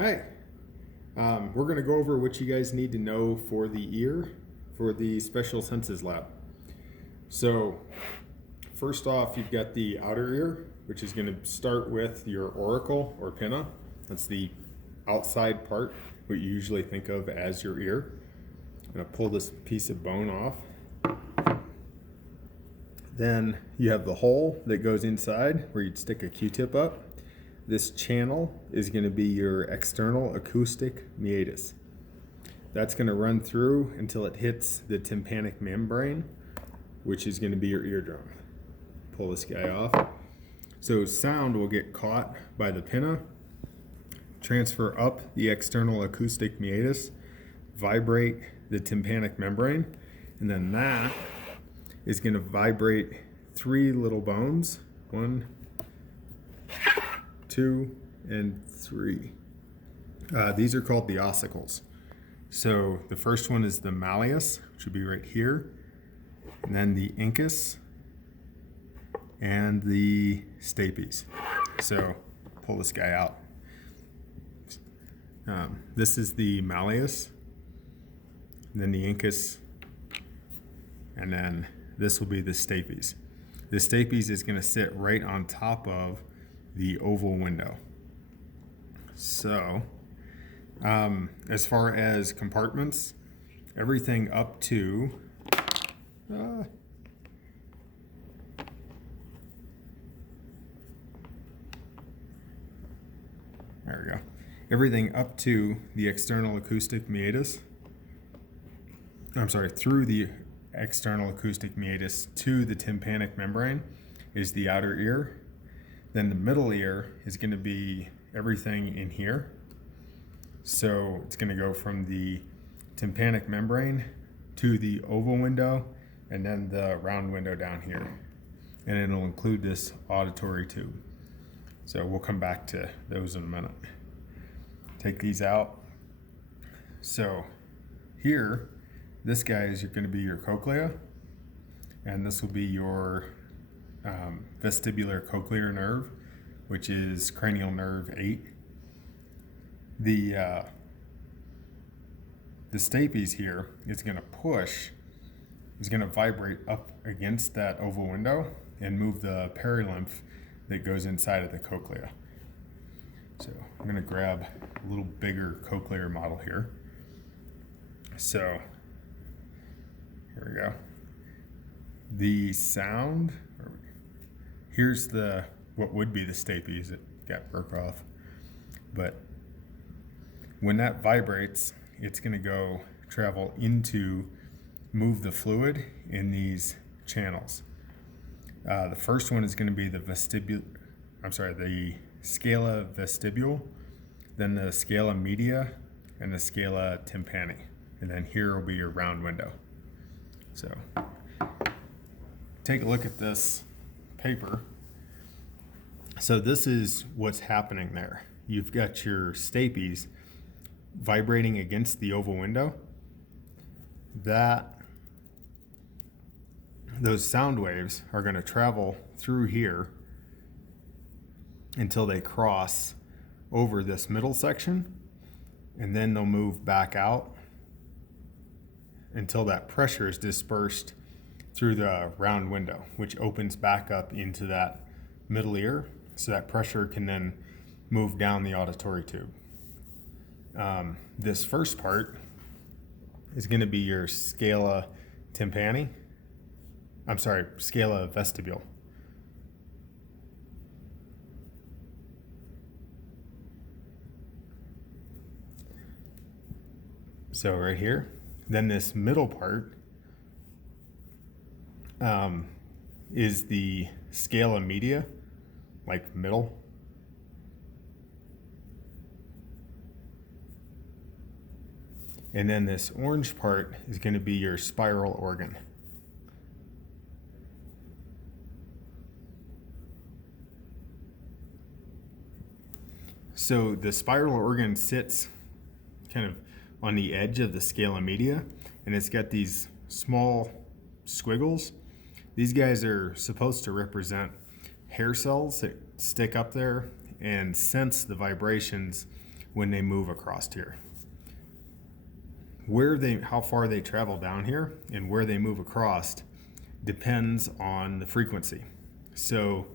Hi. We're going to go over what you guys need to know for the ear for the Special Senses Lab. So, first off, you've got the outer ear, which is going to start with your auricle or pinna. That's the outside part, what you usually think of as your ear. I'm going to pull this piece of bone off. Then you have the hole that goes inside where you'd stick a Q-tip up. This channel is going to be your external acoustic meatus. That's going to run through until it hits the tympanic membrane, which is going to be your eardrum. Pull this guy off. So sound will get caught by the pinna, transfer up the external acoustic meatus, vibrate the tympanic membrane, and then that is going to vibrate three little bones. 1, 2, and 3. These are called the ossicles. So the first one is the malleus, which would be right here, and then the incus, and the stapes. So pull this guy out. This is the malleus, then the incus, and then this will be the stapes. The stapes is going to sit right on top of the oval window. So, as far as compartments, everything up to there we go. Everything up to the external acoustic meatus. Through the external acoustic meatus to the tympanic membrane is the outer ear. Then the middle ear is going to be everything in here. So it's going to go from the tympanic membrane to the oval window and then the round window down here. And it'll include this auditory tube. So we'll come back to those in a minute. Take these out. So here, this guy is going to be your cochlea, and this will be your vestibular cochlear nerve, which is cranial nerve 8. The stapes here is going to vibrate up against that oval window and move the perilymph that goes inside of the cochlea. So I'm going to grab a little bigger cochlear model here. So here we go. The sound, here's what would be the stapes. It got broke off. But when that vibrates, it's going to travel move the fluid in these channels. The first one is going to be the scala vestibule, then the scala media, and the scala tympani. And then here will be your round window. So take a look at this paper. So this is what's happening there. You've got your stapes vibrating against the oval window. Those sound waves are going to travel through here until they cross over this middle section, and then they'll move back out until that pressure is dispersed through the round window, which opens back up into that middle ear, so that pressure can then move down the auditory tube. This first part is going to be your scala vestibule. So right here. Then this middle part is the scala media, like middle. And then this orange part is going to be your spiral organ. So the spiral organ sits kind of on the edge of the scala media, and it's got these small squiggles. These guys are supposed to represent hair cells that stick up there and sense the vibrations when they move across here. How far they travel down here and where they move across depends on the frequency. So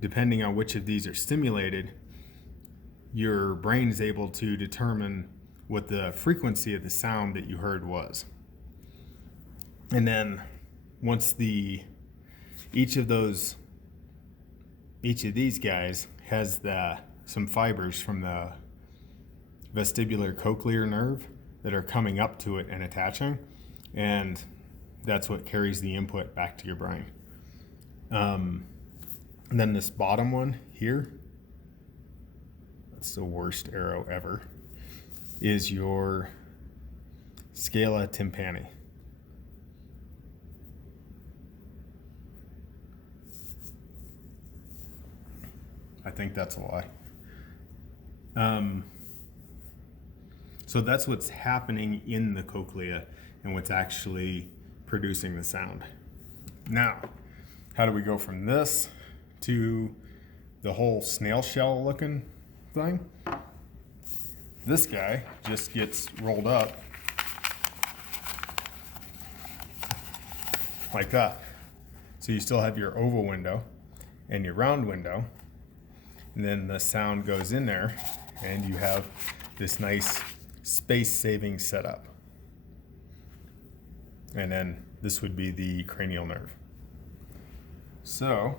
depending on which of these are stimulated, your brain is able to determine what the frequency of the sound that you heard was. And then once each of these guys has some fibers from the vestibular cochlear nerve that are coming up to it and attaching, and that's what carries the input back to your brain. And then this bottom one here, that's the worst arrow ever, is your scala tympani. I think that's a lie. So that's what's happening in the cochlea and what's actually producing the sound. Now, how do we go from this to the whole snail shell looking thing? This guy just gets rolled up like that. So you still have your oval window and your round window, and then the sound goes in there and you have this nice space-saving setup. And then this would be the cranial nerve. So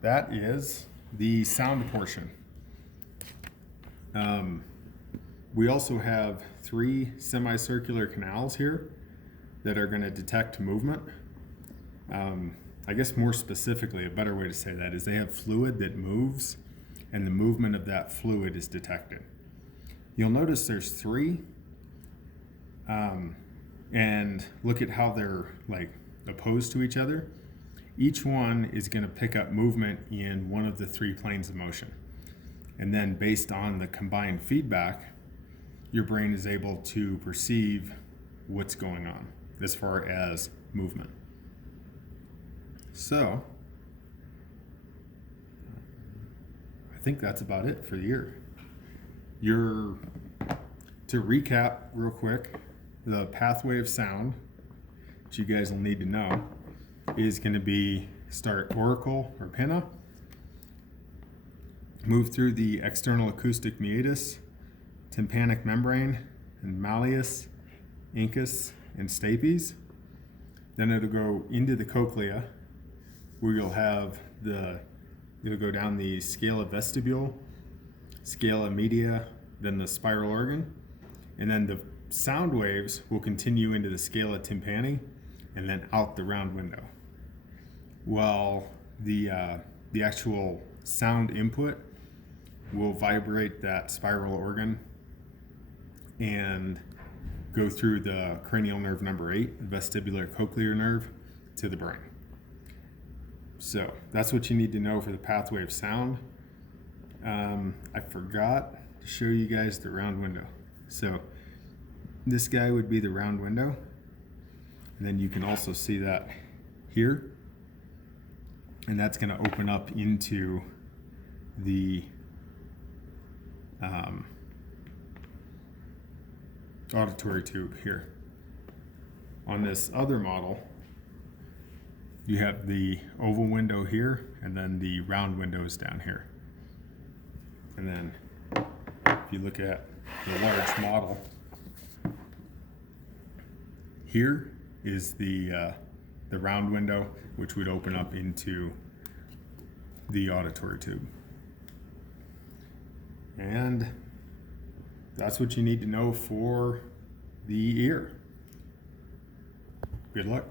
that is the sound portion. We also have 3 semicircular canals here that are going to detect movement. I guess more specifically, a better way to say that is they have fluid that moves, and the movement of that fluid is detected. You'll notice there's 3, and look at how they're like opposed to each other. Each one is going to pick up movement in one of the 3 planes of motion. And then based on the combined feedback, your brain is able to perceive what's going on as far as movement. So, I think that's about it for the ear. To recap real quick, the pathway of sound that you guys will need to know is going to be start auricle or pinna, move through the external acoustic meatus, tympanic membrane, and malleus, incus, and stapes. Then it'll go into the cochlea, where you'll go down the scala vestibule, scala media, then the spiral organ, and then the sound waves will continue into the scala tympani and then out the round window. While the actual sound input will vibrate that spiral organ and go through the cranial nerve number 8, the vestibular cochlear nerve, to the brain. So that's what you need to know for the pathway of sound. I forgot to show you guys the round window. So this guy would be the round window. And then you can also see that here. And that's going to open up into the auditory tube here. On this other model, you have the oval window here, and then the round windows down here. And then if you look at the large model, here is the round window, which would open up into the auditory tube. And that's what you need to know for the ear. Good luck.